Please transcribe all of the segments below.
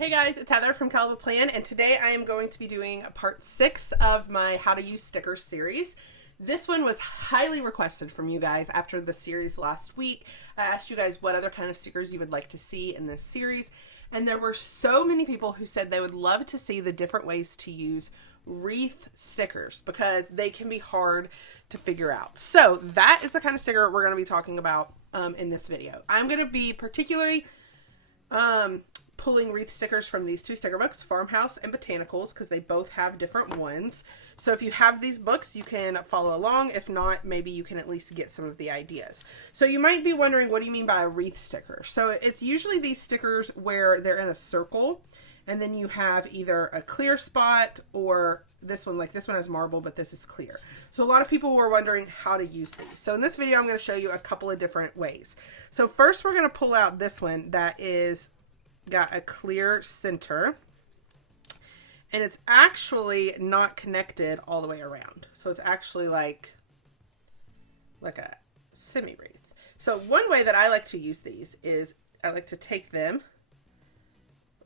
Hey guys, it's Heather from Kell Plan, and today I am going to be doing part 6 of my How to Use Stickers series. This one was highly requested from you guys after the series last week. I asked you guys what other kind of stickers you would like to see in this series, and there were so many people who said they would love to see the different ways to use wreath stickers because they can be hard to figure out. So that is the kind of sticker we're going to be talking about in this video. I'm going to be particularly pulling wreath stickers from these two sticker books, Farmhouse and Botanicals, because they both have different ones. So if you have these books, you can follow along. If not, maybe you can at least get some of the ideas. So you might be wondering, what do you mean by a wreath sticker? So it's usually these stickers where they're in a circle, and then you have either a clear spot or this one, like this one has marble, but this is clear. So a lot of people were wondering how to use these. So in this video, I'm going to show you a couple of different ways. So first, we're going to pull out this one that is got a clear center, and it's actually not connected all the way around. So it's actually like a semi-wreath. So one way that I like to use these is I like to take them,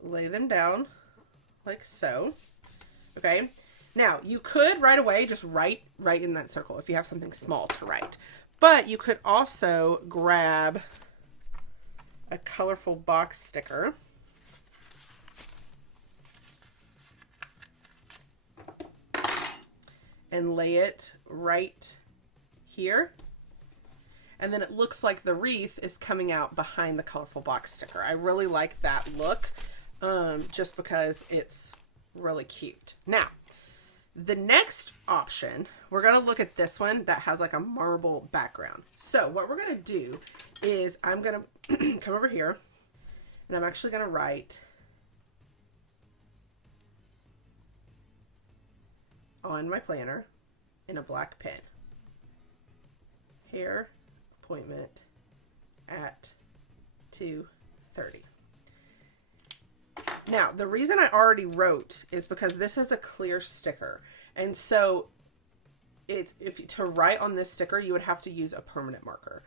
lay them down like so. Okay. Now you could right away just write right in that circle if you have something small to write, but you could also grab a colorful box sticker and lay it right here. And then it looks like the wreath is coming out behind the colorful box sticker. I really like that look just because it's really cute. Now, the next option, we're going to look at this one that has like a marble background. So what we're going to do is I'm going to come over here and I'm actually going to write on my planner in a black pen, hair appointment at 2:30. Now, the reason I already wrote is because this is a clear sticker, and so to write on this sticker, you would have to use a permanent marker.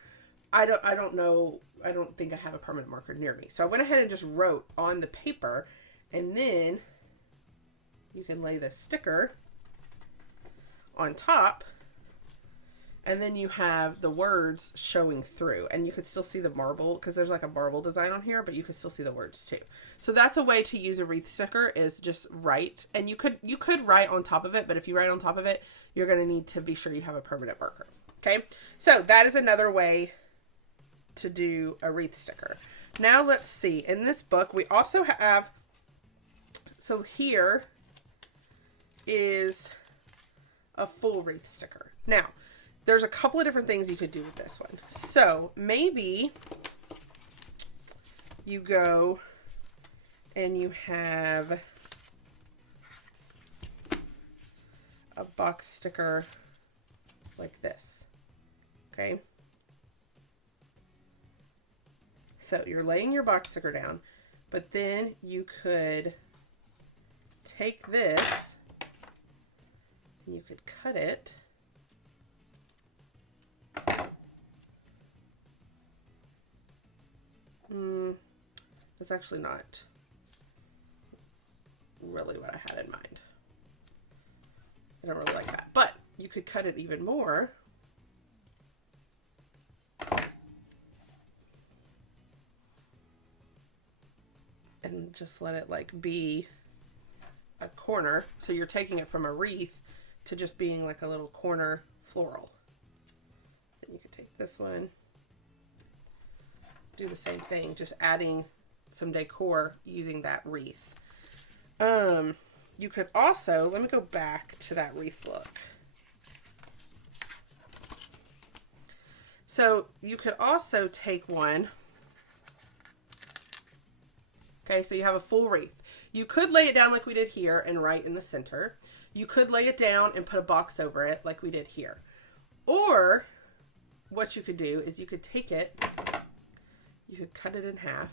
I don't think I have a permanent marker near me, so I went ahead and just wrote on the paper, and then you can lay the sticker on top, and then you have the words showing through, and you could still see the marble because there's like a marble design on here, but you could still see the words too. So that's a way to use a wreath sticker, is just write, and you could write on top of it, but if you write on top of it, you're going to need to be sure you have a permanent marker. Okay, so that is another way to do a wreath sticker. Now let's see, in this book we also have, so here is a full wreath sticker. Now, there's a couple of different things you could do with this one. So maybe you go and you have a box sticker like this. Okay. So you're laying your box sticker down, but then you could take this, you could cut it that's actually not really what I had in mind. I don't really like that, but you could cut it even more and just let it like be a corner. So you're taking it from a wreath to just being like a little corner floral. Then you could take this one, do the same thing, just adding some decor using that wreath. You could also, let me go back to that wreath look. So you could also take one. Okay, so you have a full wreath. You could lay it down like we did here and write in the center. You could lay it down and put a box over it like we did here. Or what you could do is you could take it, you could cut it in half.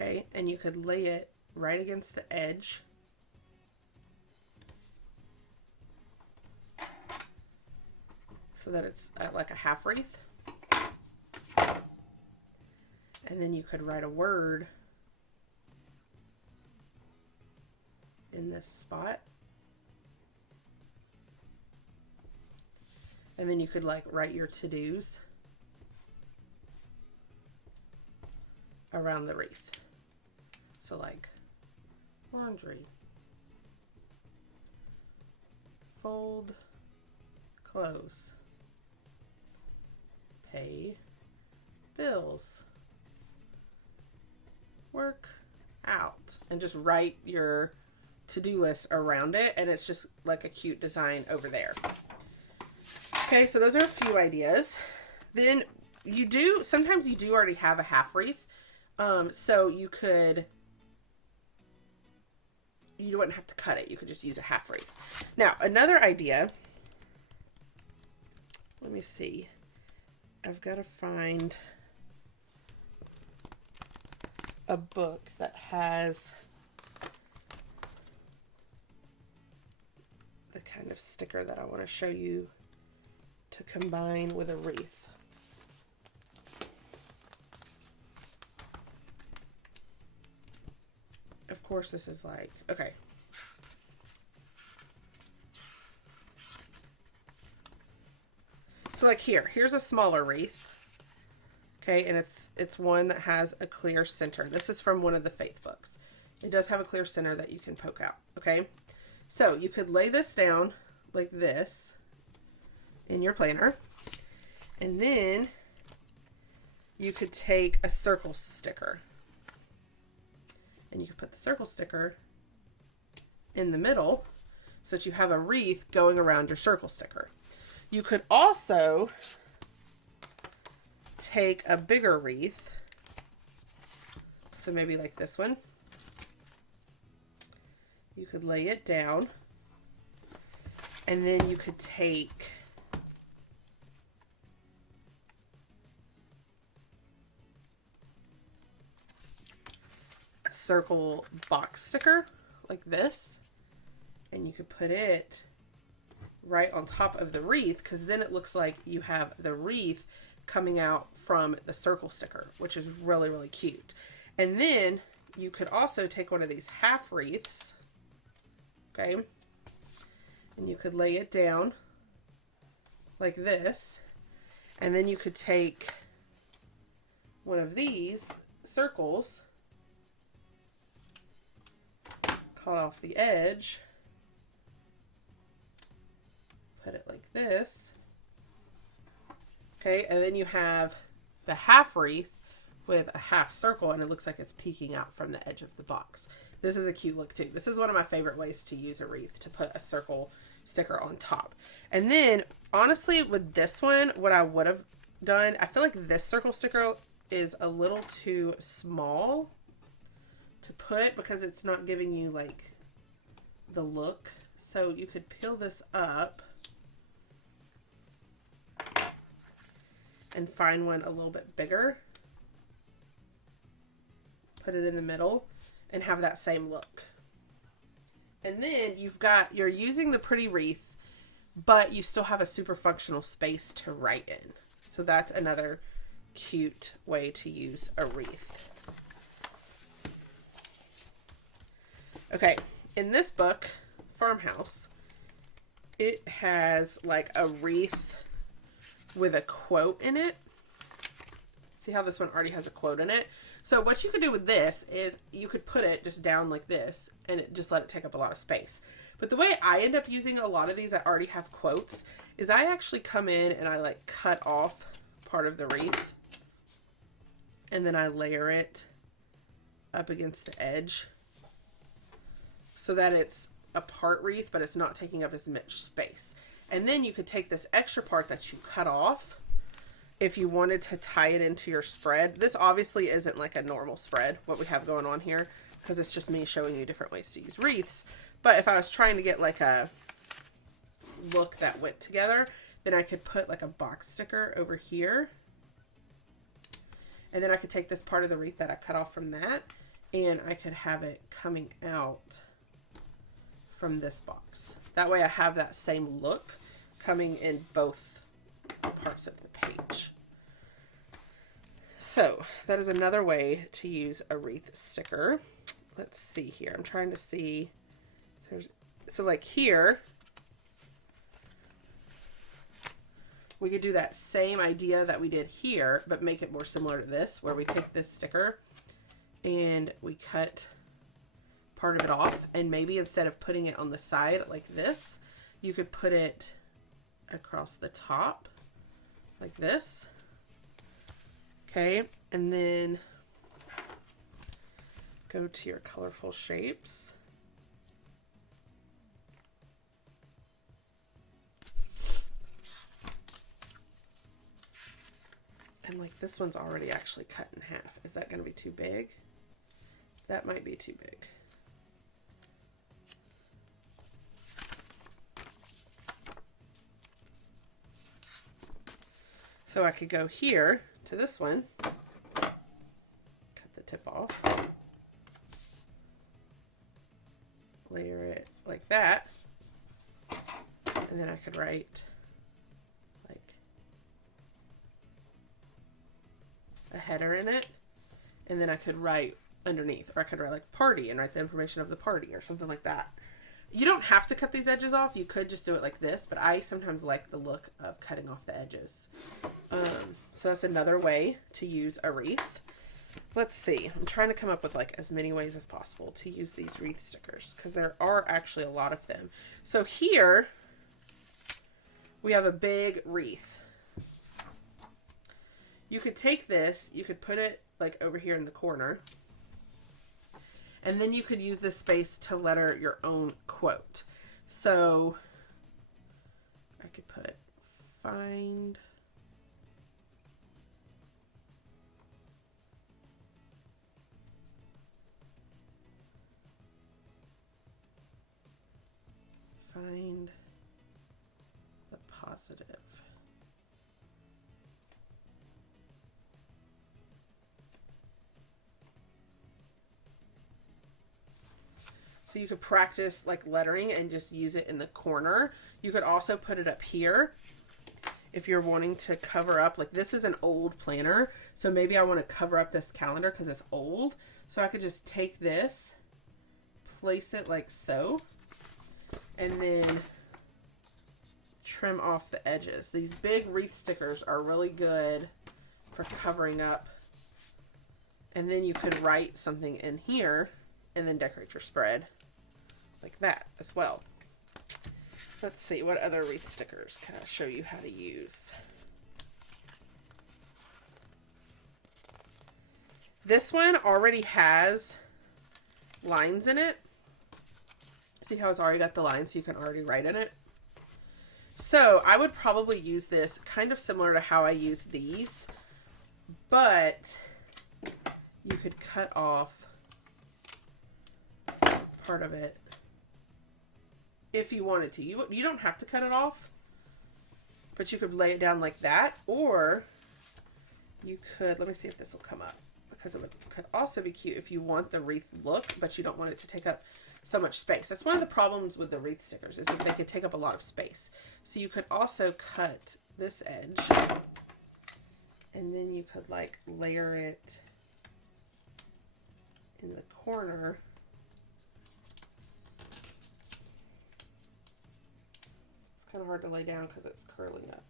Okay, and you could lay it right against the edge. So that it's like a half wreath. And then you could write a word in this spot. And then you could like write your to-dos around the wreath. So like laundry, fold clothes, pay bills, work out, and just write your to-do list around it, and it's just like a cute design over there. Okay, so those are a few ideas. Then sometimes you do already have a half wreath. So you wouldn't have to cut it. You could just use a half wreath. Now, another idea, let me see. I've got to find a book that has the kind of sticker that I want to show you to combine with a wreath. Of course, this is like, okay. So like here's a smaller wreath. Okay, and it's one that has a clear center. This is from one of the faith books. It does have a clear center that you can poke out, okay? So you could lay this down like this in your planner, and then you could take a circle sticker, and you could put the circle sticker in the middle so that you have a wreath going around your circle sticker. You could also take a bigger wreath, so maybe like this one. You could lay it down, and then you could take a circle box sticker like this, and you could put it right on top of the wreath, because then it looks like you have the wreath coming out from the circle sticker, which is really, really cute. And then you could also take one of these half wreaths, okay, and you could lay it down like this, and then you could take one of these circles, cut off the edge, put it like this, okay, and then you have the half wreath with a half circle, and it looks like it's peeking out from the edge of the box. This is a cute look too. This is one of my favorite ways to use a wreath, to put a circle sticker on top. And then honestly with this one, what I would have done, I feel like this circle sticker is a little too small to put because it's not giving you like the look. So you could peel this up and find one a little bit bigger, put it in the middle, and have that same look. And then you're using the pretty wreath, but you still have a super functional space to write in. So that's another cute way to use a wreath. Okay, in this book, Farmhouse, it has like a wreath with a quote in it. See how this one already has a quote in it? So what you could do with this is you could put it just down like this and just let it take up a lot of space. But the way I end up using a lot of these that already have quotes is I actually come in and I like cut off part of the wreath, and then I layer it up against the edge so that it's a part wreath, but it's not taking up as much space. And then you could take this extra part that you cut off if you wanted to tie it into your spread. This obviously isn't like a normal spread, what we have going on here, because it's just me showing you different ways to use wreaths. But if I was trying to get like a look that went together, then I could put like a box sticker over here. And then I could take this part of the wreath that I cut off from that, and I could have it coming out from this box. That way I have that same look coming in both parts of the page. So that is another way to use a wreath sticker. Let's see here. I'm trying to see. So like here, we could do that same idea that we did here, but make it more similar to this, where we take this sticker and we cut part of it off, and maybe instead of putting it on the side like this, you could put it across the top like this. Okay, and then go to your colorful shapes. And like this one's already actually cut in half. Is that going to be too big? That might be too big. So I could go here to this one, cut the tip off, layer it like that, and then I could write like a header in it, and then I could write underneath, or I could write like party and write the information of the party or something like that. You don't have to cut these edges off. You could just do it like this, but I sometimes like the look of cutting off the edges. So that's another way to use a wreath. Let's see. I'm trying to come up with like as many ways as possible to use these wreath stickers, because there are actually a lot of them. So here we have a big wreath. You could take this, you could put it like over here in the corner, and then you could use this space to letter your own quote. So I could put find the positive. So you could practice like lettering and just use it in the corner. You could also put it up here if you're wanting to cover up, like this is an old planner, so maybe I want to cover up this calendar because it's old. So I could just take this, place it like so, and then trim off the edges. These big wreath stickers are really good for covering up. And then you could write something in here and then decorate your spread like that as well. Let's see, what other wreath stickers can I show you how to use? This one already has lines in it. See how it's already got the lines, so you can already write in it. So I would probably use this kind of similar to how I use these, but you could cut off part of it if you wanted to. You don't have to cut it off, but you could lay it down like that, or you could, let me see if this will come up, because it could also be cute if you want the wreath look, but you don't want it to take up so much space. That's one of the problems with the wreath stickers, is if they could take up a lot of space. So you could also cut this edge, and then you could like layer it in the corner. Kind of hard to lay down because it's curling up.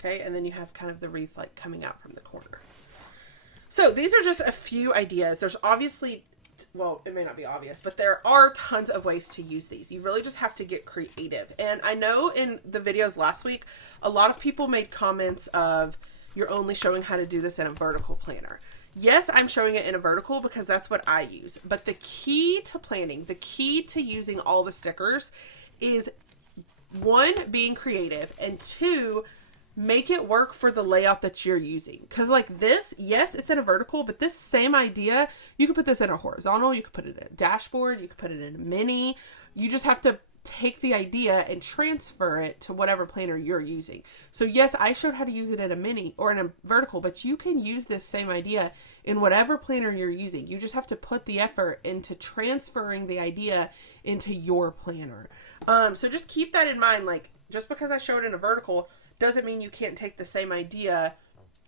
Okay, and then you have kind of the wreath like coming out from the corner. So these are just a few ideas. There's obviously, well, it may not be obvious, but there are tons of ways to use these. You really just have to get creative. And I know in the videos last week, a lot of people made comments of, you're only showing how to do this in a vertical planner. Yes, I'm showing it in a vertical because that's what I use. But the key to planning, the key to using all the stickers is, one, being creative, and two, make it work for the layout that you're using. Because like this, yes, it's in a vertical, but this same idea, you could put this in a horizontal, you could put it in a dashboard, you could put it in a mini. You just have to take the idea and transfer it to whatever planner you're using. So yes, I showed how to use it in a mini or in a vertical, but you can use this same idea in whatever planner you're using. You just have to put the effort into transferring the idea into your planner. So just keep that in mind. Like, Just because I show it in a vertical doesn't mean you can't take the same idea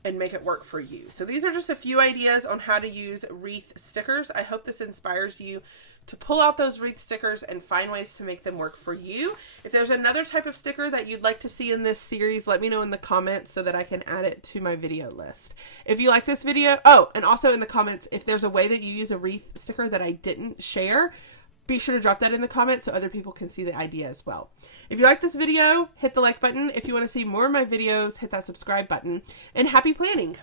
and make it work for you. So these are just a few ideas on how to use wreath stickers. I hope this inspires you to pull out those wreath stickers and find ways to make them work for you. If there's another type of sticker that you'd like to see in this series, let me know in the comments so that I can add it to my video list. If you like this video, oh, and also in the comments, if there's a way that you use a wreath sticker that I didn't share, be sure to drop that in the comments so other people can see the idea as well. If you like this video, hit the like button. If you want to see more of my videos, hit that subscribe button. And happy planning!